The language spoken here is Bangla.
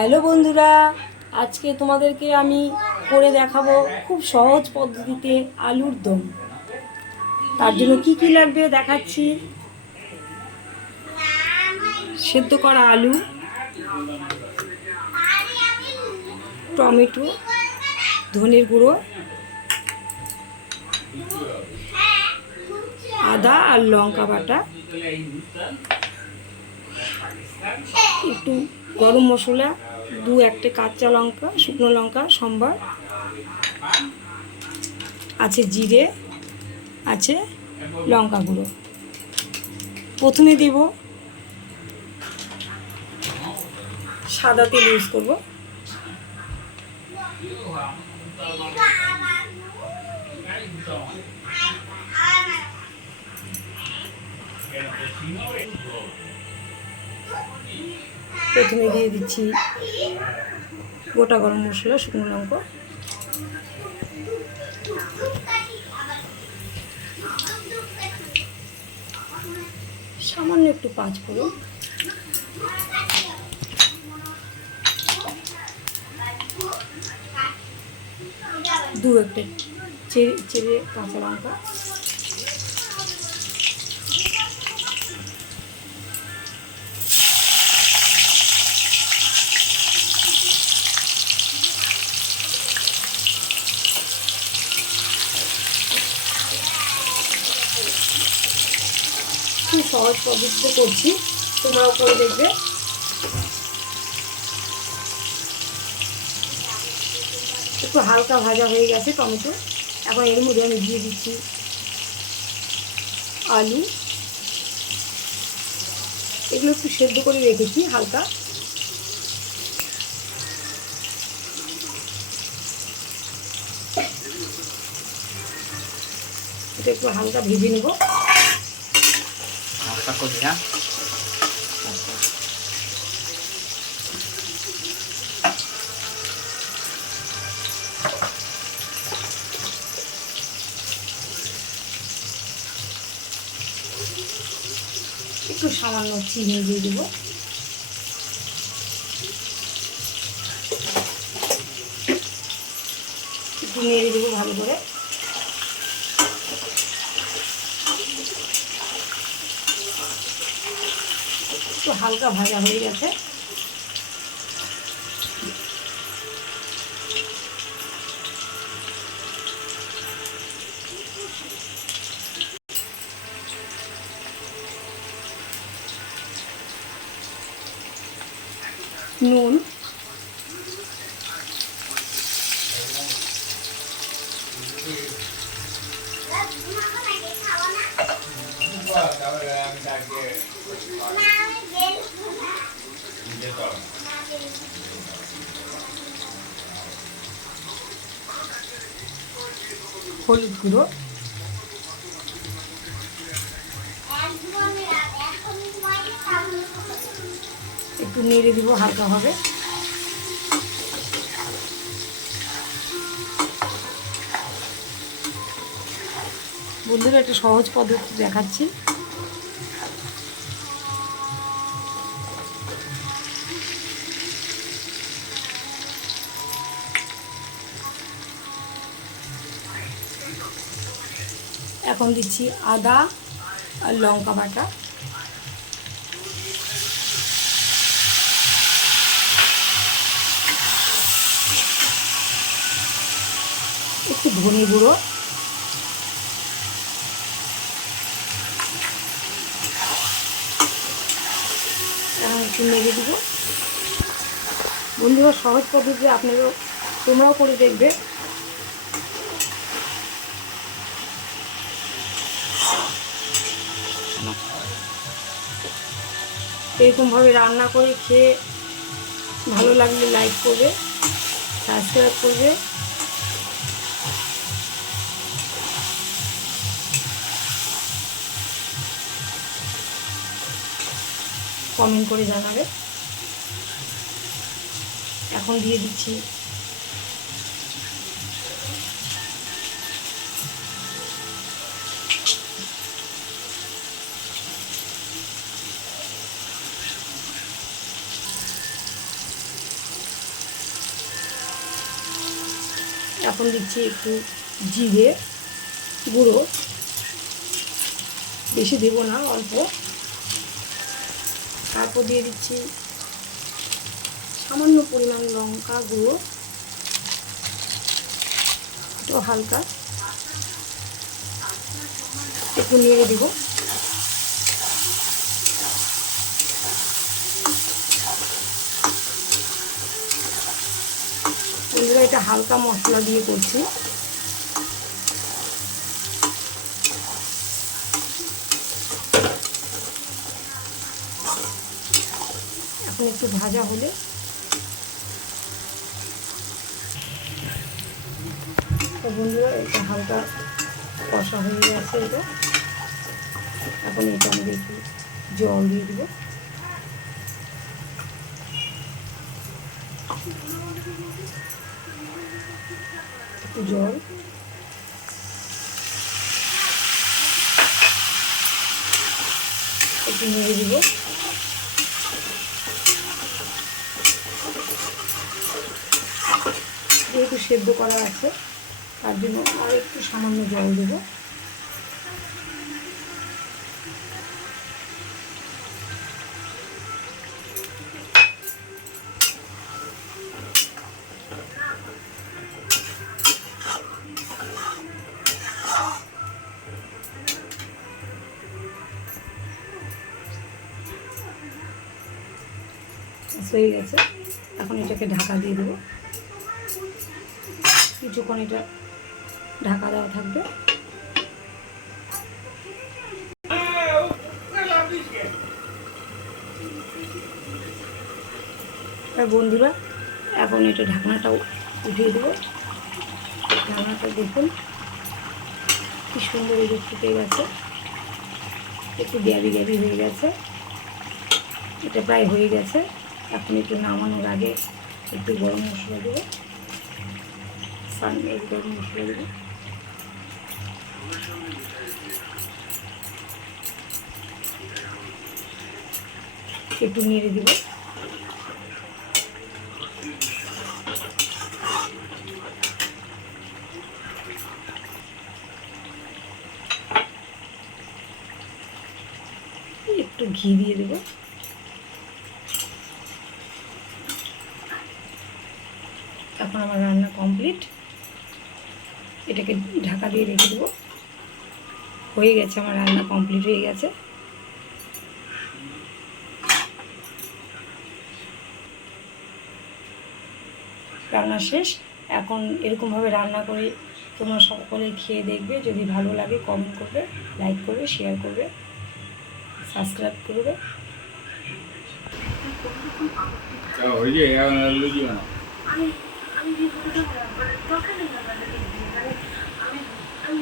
হ্যালো বন্ধুরা, আজকে তোমাদেরকে আমি করে দেখাবো খুব সহজ পদ্ধতিতে আলুর দম। তার জন্য কি কি লাগবে দেখাচ্ছি। সেদ্ধ করা আলু, টমেটো, ধনের গুঁড়ো, আদা আর লঙ্কা বাটা, একটু গরম মশলা, একটা কাঁচা লঙ্কা, শুকনো লঙ্কা সম্বার, আছে জিরে, আছে লঙ্কা গুঁড়ো। প্রথমে দেব সাদা তেল ইউজ করব। প্রথমে দিয়ে দিচ্ছি গোটা গরম মশলা, শুকনো লঙ্কা, সামান্য একটু পাঁচ ফোড়ন, একটা চেরে কাঁচা লঙ্কা, খুব সহজ পদ্ধতিতে করছি, তোমরাও করে দেখবে। একটু হালকা ভাজা হয়ে গেছে টমেটো। এখন এর মধ্যে আমি দিয়ে দিচ্ছি আলু। এগুলো একটু সেদ্ধ করে রেখেছি হালকা। এটা একটু হালকা ভেজে নেব। একটু সামান্য চিনি দিয়ে দেবো। একটু নেড়ে দেবো ভালো করে। একটু হালকা ভাজা হয়ে গেছে। নুন, হলুদ গুঁড়ো, একটু নেড়ে দিব হালকাভাবে। বন্ধুরা, একটা সহজ পদ্ধতি দেখাচ্ছি। এখন দিচ্ছি আদা আর লঙ্কা বাটা, একটু ধনে গুঁড়ো, একটু নেড়ে দিব। বন্ধুরা, সহজ পদ্ধতি তোমরাও করে দেখবে। এরকমভাবে রান্না করে খেয়ে ভালো লাগলে লাইক করবে, সাবস্ক্রাইব করবে। কমেন্ট করে জানাবে। এখন দিয়ে দিচ্ছি এখন দিচ্ছি একটু জিরে গুঁড়ো, বেশি দেবো না, অল্প। তারপর দিয়ে দিচ্ছি সামান্য পরিমাণ লঙ্কা গুঁড়ো, একটু হালকা একটু নেড়ে দেব। বন্ধুরা, এটা হালকা মশলা দিয়ে করছি। এখন একটু ভাজা হলে বন্ধুরা এটা হালকা কষা হয়ে গেছে। এটা এখন এটা আমি একটু জল দিয়ে দেবো। একটু জল, একটু নেড়ে দেব। যেহেতু সেদ্ধ করা আছে তার জন্য আর একটু সামান্য জল দেব। হয়ে গেছে, এখন এটাকে ঢাকা দিয়ে দেবো। কিছুক্ষণ এটা ঢাকা দেওয়া থাকবে। আর বন্ধুরা, এখন এটা ঢাকনাটাও উঠিয়ে দেবো। ঢাকনাটা দেখুন কি সুন্দর এই যে ফুটে গেছে, একটু গ্যাবি গ্যাবি হয়ে গেছে। এটা প্রায় হয়ে গেছে। এখন একটু নামানোর আগে একটু গরম মশলা দেবো, সানরাইজ গরম মশলা দেবো। একটু নেড়ে দেবো। একটু ঘি দিয়ে দেবো। এখন আমার রান্না কমপ্লিট। এটাকে ঢাকা দিয়ে রেখে দেবো। হয়ে গেছে, আমার রান্না কমপ্লিট হয়ে গেছে। রান্না শেষ। এখন এরকমভাবে রান্না করে তোমরা সকলে খেয়ে দেখবে। যদি ভালো লাগে কমেন্ট করবে, লাইক করবে, শেয়ার করবে, সাবস্ক্রাইব করবে। আমি